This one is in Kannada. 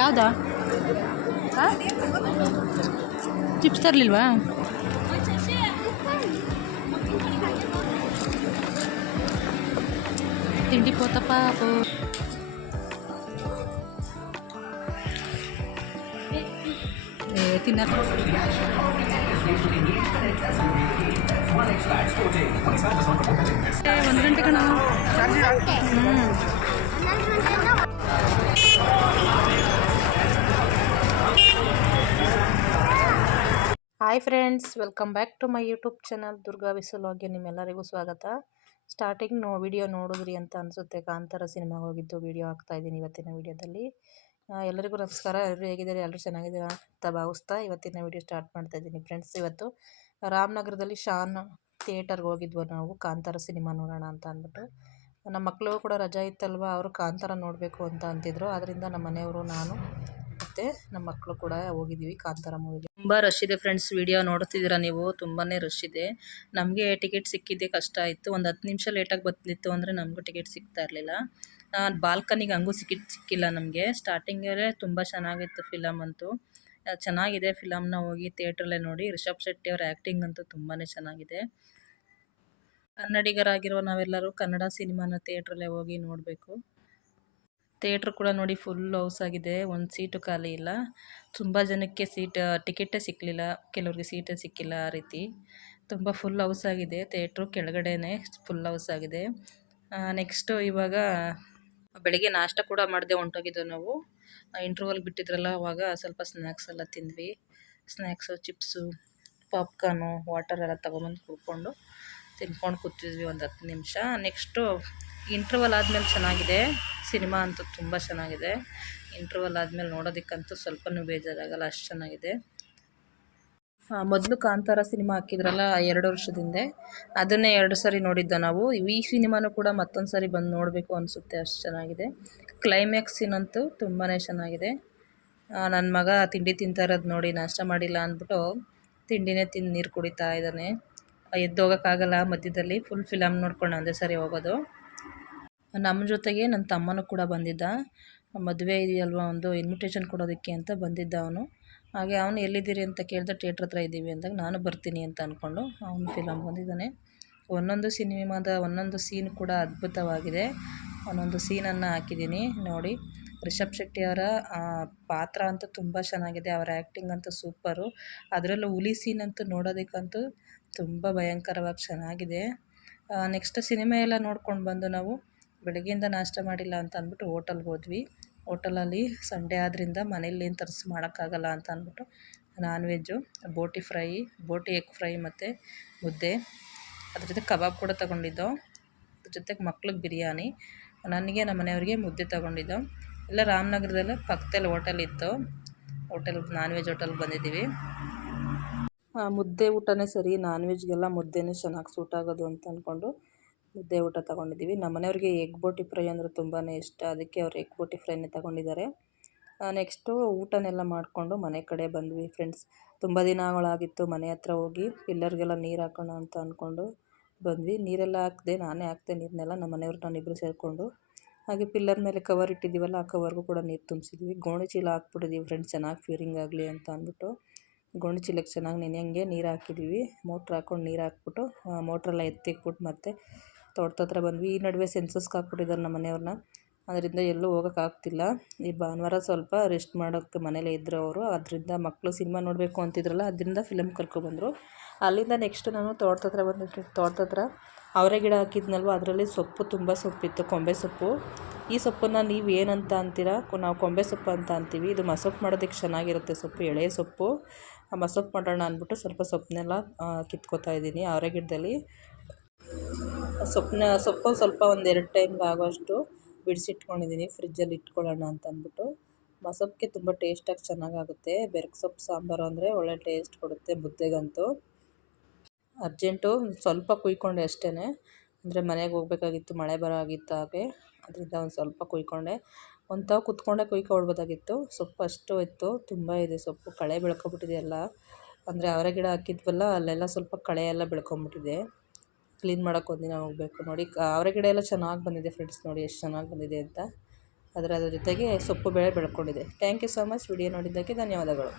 ಯಾವುದಾ ಚಿಪ್ಸ್ ತರಲಿಲ್ವಾ? ತಿಂಡಿ ಪೋತಪ್ಪ ತಿನ್ನ 1 ಗಂಟೆ ಕಣ. Hi friends, welcome back to my YouTube channel Durga ವಿಸಲಾಗ್ಗೆ ನಿಮ್ಮೆಲ್ಲರಿಗೂ ಸ್ವಾಗತ. ಸ್ಟಾರ್ಟಿಂಗ್ ವಿಡಿಯೋ ನೋಡಿದ್ರಿ ಅಂತ ಅನಿಸುತ್ತೆ. ಕಾಂತಾರ ಸಿನಿಮಾಗೆ ಹೋಗಿದ್ದು ವಿಡಿಯೋ ಹಾಕ್ತಾಯಿದ್ದೀನಿ ಇವತ್ತಿನ ವಿಡಿಯೋದಲ್ಲಿ. ಎಲ್ಲರಿಗೂ ನಮಸ್ಕಾರ. ಎಲ್ಲರೂ ಹೇಗಿದ್ದಾರೆ? ಎಲ್ಲರೂ ಚೆನ್ನಾಗಿದ್ದೀರಾ ಅಂತ ಭಾವಿಸ್ತಾ ಇವತ್ತಿನ ವಿಡಿಯೋ ಸ್ಟಾರ್ಟ್ ಮಾಡ್ತಾಯಿದ್ದೀನಿ ಫ್ರೆಂಡ್ಸ್. ಇವತ್ತು ರಾಮನಗರದಲ್ಲಿ ಶಾನ್ ಥಿಯೇಟರ್ಗೆ ಹೋಗಿದ್ವು ನಾವು ಕಾಂತಾರ ಸಿನಿಮಾ ನೋಡೋಣ ಅಂತ ಅಂದ್ಬಿಟ್ಟು. ನಮ್ಮ ಮಕ್ಕಳು ಕೂಡ ರಜಾ ಇತ್ತಲ್ವ, ಅವರು ಕಾಂತಾರ ನೋಡಬೇಕು ಅಂತ ಅಂತಿದ್ರು. ಆದ್ದರಿಂದ ನಮ್ಮ ಮನೆಯವರು, ನಾನು ಮತ್ತು ನಮ್ಮ ಮಕ್ಕಳು ಕೂಡ ಹೋಗಿದ್ದೀವಿ ಕಾಂತಾರ ಮೂವಿಗೆ. ತುಂಬ ರಶ್ ಇದೆ ಫ್ರೆಂಡ್ಸ್. ವಿಡಿಯೋ ನೋಡ್ತಿದ್ದೀರಾ ನೀವು, ತುಂಬಾ ರಶ್ ಇದೆ. ನಮಗೆ ಟಿಕೆಟ್ ಸಿಕ್ಕಿದ್ದೆ ಕಷ್ಟ ಆಯಿತು. ಒಂದು 10 ನಿಮಿಷ ಲೇಟಾಗಿ ಬಂದಿತ್ತು ಅಂದರೆ ನಮಗೂ ಟಿಕೆಟ್ ಸಿಗ್ತಾ ಇರಲಿಲ್ಲ. ಬಾಲ್ಕನಿಗೆ ಹಂಗೂ ಸಿಕ್ಕಿಲ್ಲ ನಮಗೆ. ಸ್ಟಾರ್ಟಿಂಗಲ್ಲೇ ತುಂಬ ಚೆನ್ನಾಗಿತ್ತು ಫಿಲಮ್ ಅಂತೂ. ಚೆನ್ನಾಗಿದೆ ಫಿಲಮ್ನ ಹೋಗಿ ಥಿಯೇಟ್ರಲ್ಲೇ ನೋಡಿ. ರಿಷಬ್ ಶೆಟ್ಟಿ ಅವರ ಆ್ಯಕ್ಟಿಂಗ್ ಅಂತೂ ತುಂಬಾ ಚೆನ್ನಾಗಿದೆ. ಕನ್ನಡಿಗರಾಗಿರೋ ನಾವೆಲ್ಲರೂ ಕನ್ನಡ ಸಿನಿಮಾನ ಥಿಯೇಟ್ರಲ್ಲೇ ಹೋಗಿ ನೋಡಬೇಕು. ಥಿಯೇಟ್ರ್ ಕೂಡ ನೋಡಿ ಫುಲ್ ಹೌಸ್ ಆಗಿದೆ. ಒಂದು ಸೀಟು ಖಾಲಿ ಇಲ್ಲ. ತುಂಬ ಜನಕ್ಕೆ ಟಿಕೆಟೇ ಸಿಕ್ಕಲಿಲ್ಲ, ಕೆಲವ್ರಿಗೆ ಸೀಟೇ ಸಿಕ್ಕಿಲ್ಲ. ಆ ರೀತಿ ತುಂಬ ಫುಲ್ ಹೌಸ್ ಆಗಿದೆ. ಥಿಯೇಟ್ರು ಕೆಳಗಡೆನೇ ಫುಲ್ ಹೌಸ್ ಆಗಿದೆ. ನೆಕ್ಸ್ಟು ಇವಾಗ ಬೆಳಗ್ಗೆ ನಾಷ್ಟ ಕೂಡ ಮಾಡದೆ ಹೊಂಟೋಗಿದ್ದೆವು ನಾವು. ಇಂಟ್ರ್ವಲ್ಗೆ ಬಿಟ್ಟಿದ್ರಲ್ಲ, ಅವಾಗ ಸ್ವಲ್ಪ ಸ್ನ್ಯಾಕ್ಸ್ ಎಲ್ಲ ತಿಂದ್ವಿ. ಸ್ನ್ಯಾಕ್ಸು, ಚಿಪ್ಸು, ಪಾಪ್ಕಾರ್ನು, ವಾಟರ್ ಎಲ್ಲ ತೊಗೊಂಬಂದು ತಿನ್ಕೊಂಡು ಕೂತಿದ್ವಿ ಒಂದು 10 ನಿಮಿಷ. ನೆಕ್ಸ್ಟು ಇಂಟ್ರ್ವಲ್ ಆದಮೇಲೆ ಚೆನ್ನಾಗಿದೆ ಸಿನಿಮಾ ಅಂತೂ, ತುಂಬ ಚೆನ್ನಾಗಿದೆ. ಇಂಟ್ರ್ವಲ್ ಆದಮೇಲೆ ನೋಡೋದಕ್ಕಂತೂ ಸ್ವಲ್ಪನೂ ಬೇಜಾರಾಗಲ್ಲ, ಅಷ್ಟು ಚೆನ್ನಾಗಿದೆ. ಮೊದಲು ಕಾಂತಾರ ಸಿನಿಮಾ ಹಾಕಿದ್ರಲ್ಲ 2 ವರ್ಷದಿಂದ, ಅದನ್ನೇ 2 ಸರಿ ನೋಡಿದ್ದ ನಾವು. ಈ ಸಿನಿಮಾನೂ ಕೂಡ ಮತ್ತೊಂದು ಸರಿ ಬಂದು ನೋಡಬೇಕು ಅನಿಸುತ್ತೆ, ಅಷ್ಟು ಚೆನ್ನಾಗಿದೆ. ಕ್ಲೈಮ್ಯಾಕ್ಸ್ ಸೀನಂತೂ ತುಂಬಾ ಚೆನ್ನಾಗಿದೆ. ನನ್ನ ಮಗ ತಿಂಡಿ ತಿಂತಾ ಇರೋದು ನೋಡಿ ನಾಷ್ಟ ಮಾಡಿಲ್ಲ ಅಂದ್ಬಿಟ್ಟು ತಿಂಡಿನೇ ತಿಂದು ನೀರು ಕುಡಿತಾ ಇದ್ದಾನೆ. ಎದ್ದೋಗೋಕ್ಕಾಗಲ್ಲ ಮಧ್ಯದಲ್ಲಿ, ಫುಲ್ ಫಿಲಮ್ ನೋಡ್ಕೊಂಡು ಒಂದೇ ಸರಿ ಹೋಗೋದು. ನಮ್ಮ ಜೊತೆಗೆ ನನ್ನ ತಮ್ಮನೂ ಕೂಡ ಬಂದಿದ್ದ. ಮದುವೆ ಇದೆಯಲ್ವ, ಒಂದು ಇನ್ವಿಟೇಷನ್ ಕೊಡೋದಕ್ಕೆ ಅಂತ ಬಂದಿದ್ದ ಅವನು. ಹಾಗೆ ಅವನು ಎಲ್ಲಿದ್ದೀರಿ ಅಂತ ಕೇಳಿದ್ರೆ ಥಿಯೇಟ್ರ್ ಹತ್ರ ಇದ್ದೀವಿ ಅಂದಾಗ ನಾನು ಬರ್ತೀನಿ ಅಂತ ಅಂದ್ಕೊಂಡು ಅವನು ಫಿಲಮ್ ಬಂದಿದ್ದಾನೆ. ಒಂದೊಂದು ಸಿನಿಮಾದ ಒಂದೊಂದು ಸೀನ್ ಕೂಡ ಅದ್ಭುತವಾಗಿದೆ. ಒಂದೊಂದು ಸೀನನ್ನು ಹಾಕಿದ್ದೀನಿ ನೋಡಿ. ರಿಷಬ್ ಶೆಟ್ಟಿ ಅವರ ಪಾತ್ರ ಅಂತೂ ತುಂಬ ಚೆನ್ನಾಗಿದೆ. ಅವರ ಆ್ಯಕ್ಟಿಂಗ್ ಅಂತೂ ಸೂಪರು. ಅದರಲ್ಲೂ ಹುಲಿ ಸೀನ್ ಅಂತೂ ನೋಡೋದಕ್ಕಂತೂ ತುಂಬ ಭಯಂಕರವಾಗಿ ಚೆನ್ನಾಗಿದೆ. ನೆಕ್ಸ್ಟ್ ಸಿನಿಮಾ ಎಲ್ಲ ನೋಡ್ಕೊಂಡು ಬಂದು ನಾವು ಬೆಳಗ್ಗೆಯಿಂದ ನಾಷ್ಟ ಮಾಡಿಲ್ಲ ಅಂತ ಅಂದ್ಬಿಟ್ಟು ಹೋಟೆಲ್ಗೆ ಹೋದ್ವಿ. ಹೋಟೆಲಲ್ಲಿ ಸಂಡೇ ಆದ್ದರಿಂದ ಮನೇಲಿ ಏನು ತರಿಸಿ ಮಾಡೋಕ್ಕಾಗಲ್ಲ ಅಂತ ಅಂದ್ಬಿಟ್ಟು ನಾನ್ ವೆಜ್ಜು, ಬೋಟಿ ಎಗ್ ಫ್ರೈ ಮತ್ತು ಮುದ್ದೆ, ಅದ್ರ ಜೊತೆ ಕಬಾಬ್ ಕೂಡ ತೊಗೊಂಡಿದ್ದೋ. ಅದ್ರ ಜೊತೆಗೆ ಮಕ್ಳಿಗೆ ಬಿರಿಯಾನಿ, ನನಗೆ ನಮ್ಮ ಮನೆಯವ್ರಿಗೆ ಮುದ್ದೆ ತೊಗೊಂಡಿದ್ದೋ. ಎಲ್ಲ ರಾಮನಗರದಲ್ಲೇ ಪಕ್ಕದಲ್ಲಿ ಹೋಟೆಲ್ ಇತ್ತು. ನಾನ್ ವೆಜ್ ಹೋಟೆಲ್ಗೆ ಬಂದಿದ್ದೀವಿ. ಮುದ್ದೆ ಊಟನೇ ಸರಿ, ನಾನ್ ವೆಜ್ಗೆಲ್ಲ ಮುದ್ದೆನೇ ಚೆನ್ನಾಗಿ ಸೂಟ್ ಆಗೋದು ಅಂತ ಅಂದ್ಕೊಂಡು ಮುದ್ದೆ ಊಟ ತೊಗೊಂಡಿದ್ದೀವಿ. ನಮ್ಮ ಮನೆಯವ್ರಿಗೆ ಎಗ್ ಬೋಟಿ ಫ್ರೈ ಅಂದರೆ ತುಂಬಾ ಇಷ್ಟ, ಅದಕ್ಕೆ ಅವ್ರು ಎಗ್ ಬೋಟಿ ಫ್ರೈನೇ ತೊಗೊಂಡಿದ್ದಾರೆ. ನೆಕ್ಸ್ಟು ಊಟನೆಲ್ಲ ಮಾಡಿಕೊಂಡು ಮನೆ ಕಡೆ ಬಂದ್ವಿ ಫ್ರೆಂಡ್ಸ್. ತುಂಬ ದಿನಗಳಾಗಿತ್ತು ಮನೆ ಹತ್ರ ಹೋಗಿ ಪಿಲ್ಲರ್ಗೆಲ್ಲ ನೀರು ಹಾಕೋಣ ಅಂತ ಅಂದ್ಕೊಂಡು ಬಂದ್ವಿ. ನೀರೆಲ್ಲ ಹಾಕಿದೆ, ನಾನೇ ಹಾಕ್ದೆ ನೀರನ್ನೆಲ್ಲ, ನಮ್ಮ ಮನೆಯವ್ರು ನಾನಿಬ್ಬರು ಸೇರಿಕೊಂಡು. ಹಾಗೆ ಪಿಲ್ಲರ್ ಮೇಲೆ ಕವರ್ ಇಟ್ಟಿದ್ದೀವಲ್ಲ, ಆ ಕವರ್ಗೂ ಕೂಡ ನೀರು ತುಂಬಿಸಿದ್ವಿ. ಗೋಣಿ ಚೀಲ ಹಾಕ್ಬಿಟ್ಟಿದ್ದೀವಿ ಫ್ರೆಂಡ್ಸ್, ಚೆನ್ನಾಗಿ ಫ್ಯೂರಿಂಗ್ ಆಗಲಿ ಅಂತ ಅಂದ್ಬಿಟ್ಟು. ಗೋಣಿ ಚೀಲಕ್ಕೆ ಚೆನ್ನಾಗಿ ನೆನೆಯಂಗೆ ನೀರು ಹಾಕಿದ್ದೀವಿ. ಮೋಟ್ರ್ ಹಾಕ್ಕೊಂಡು ನೀರು ಹಾಕ್ಬಿಟ್ಟು ಮೋಟ್ರೆಲ್ಲ ಎತ್ತಿಕ್ಬಿಟ್ಟು ಮತ್ತೆ ತೋಟದ ಹತ್ರ ಬಂದ್ವಿ. ಈ ನಡುವೆ ಸೆನ್ಸಸ್ಗೆ ಹಾಕ್ಬಿಟ್ಟಿದ್ದಾರೆ ನಮ್ಮ ಮನೆಯವ್ರನ್ನ, ಅದರಿಂದ ಎಲ್ಲೂ ಹೋಗೋಕ್ಕಾಗ್ತಿಲ್ಲ. ಈ ಭಾನುವಾರ ಸ್ವಲ್ಪ ರೆಸ್ಟ್ ಮಾಡೋಕ್ಕೆ ಮನೇಲೇ ಇದ್ದರು ಅವರು. ಅದರಿಂದ ಮಕ್ಕಳು ಸಿನಿಮಾ ನೋಡಬೇಕು ಅಂತಿದ್ರಲ್ಲ, ಅದರಿಂದ ಫಿಲಮ್ ಕರ್ಕೊಬಂದರು. ಅಲ್ಲಿಂದ ನೆಕ್ಸ್ಟ್ ನಾನು ತೋಟದ ಹತ್ರ ಬಂದಿದ್ದೆ. ತೋಟದ ಹತ್ರ ಅವರೆ ಗಿಡ ಹಾಕಿದ್ನಲ್ವ, ಅದರಲ್ಲಿ ಸೊಪ್ಪು, ತುಂಬ ಸೊಪ್ಪಿತ್ತು, ಕೊಂಬೆ ಸೊಪ್ಪು. ಈ ಸೊಪ್ಪನ್ನು ನೀವು ಏನಂತ ಅಂತೀರಾ? ನಾವು ಕೊಂಬೆ ಸೊಪ್ಪು ಅಂತ ಅಂತೀವಿ. ಇದು ಮಸೊಪ್ಪು ಮಾಡೋದಕ್ಕೆ ಚೆನ್ನಾಗಿರುತ್ತೆ ಸೊಪ್ಪು, ಎಳೆ ಸೊಪ್ಪು. ಮಸೊಪ್ಪು ಮಾಡೋಣ ಅಂದ್ಬಿಟ್ಟು ಸ್ವಲ್ಪ ಸೊಪ್ಪನ್ನೆಲ್ಲ ಕಿತ್ಕೋತಾ ಇದ್ದೀನಿ ಅವರೆ ಗಿಡದಲ್ಲಿ. ಸೊಪ್ಪು ಸ್ವಲ್ಪ ಒಂದು 2 ಟೈಮ್ಗೆ ಆಗೋಷ್ಟು ಬಿಡಿಸಿಟ್ಕೊಂಡಿದ್ದೀನಿ, ಫ್ರಿಜ್ಜಲ್ಲಿ ಇಟ್ಕೊಳ್ಳೋಣ ಅಂತ ಅಂದ್ಬಿಟ್ಟು. ಮಸೊಪ್ಪಿಗೆ ತುಂಬ ಟೇಸ್ಟಾಗಿ ಚೆನ್ನಾಗಾಗುತ್ತೆ. ಬೆರಕೆ ಸೊಪ್ಪು ಸಾಂಬಾರು ಅಂದರೆ ಒಳ್ಳೆ ಟೇಸ್ಟ್ ಕೊಡುತ್ತೆ ಮುದ್ದೆಗಂತೂ. ಅರ್ಜೆಂಟು ಸ್ವಲ್ಪ ಕುಯ್ಕೊಂಡೆ ಅಷ್ಟೇ, ಅಂದರೆ ಮನೆಗೆ ಹೋಗ್ಬೇಕಾಗಿತ್ತು, ಮಳೆ ಬರೋ ಆಗಿತ್ತು ಹಾಗೆ. ಅದರಿಂದ ಒಂದು ಸ್ವಲ್ಪ ಕುಯ್ಕೊಂಡೆ. ಒಂದು ತಾವು ಕುತ್ಕೊಂಡೆ ಕುಯ್ಕೊಳ್ಬೋದಾಗಿತ್ತು. ಸೊಪ್ಪು ಅಷ್ಟು ಇತ್ತು, ತುಂಬ ಇದೆ ಸೊಪ್ಪು. ಕಳೆ ಬೆಳ್ಕೊಬಿಟ್ಟಿದೆ ಎಲ್ಲ, ಅಂದರೆ ಅವರೆ ಗಿಡ ಹಾಕಿದ್ವಲ್ಲ ಅಲ್ಲೆಲ್ಲ ಸ್ವಲ್ಪ ಕಳೆ ಎಲ್ಲ ಬೆಳ್ಕೊಂಬಿಟ್ಟಿದೆ. ಕ್ಲೀನ್ ಮಾಡೋಕ್ಕೆ ಒಂದಿನ ಹೋಗಬೇಕು ನೋಡಿ. ಅವರೆ ಗಿಡ ಎಲ್ಲ ಚೆನ್ನಾಗಿ ಬಂದಿದೆ ಫ್ರೆಂಡ್ಸ್, ನೋಡಿ ಎಷ್ಟು ಚೆನ್ನಾಗಿ ಬಂದಿದೆ ಅಂತ. ಅದರ ಜೊತೆಗೆ ಸೊಪ್ಪು ಬೇಳೆ ಬೆಳ್ಕೊಂಡಿದೆ. Thank you so much. Video ನೋಡಿದ್ದಕ್ಕೆ ಧನ್ಯವಾದಗಳು.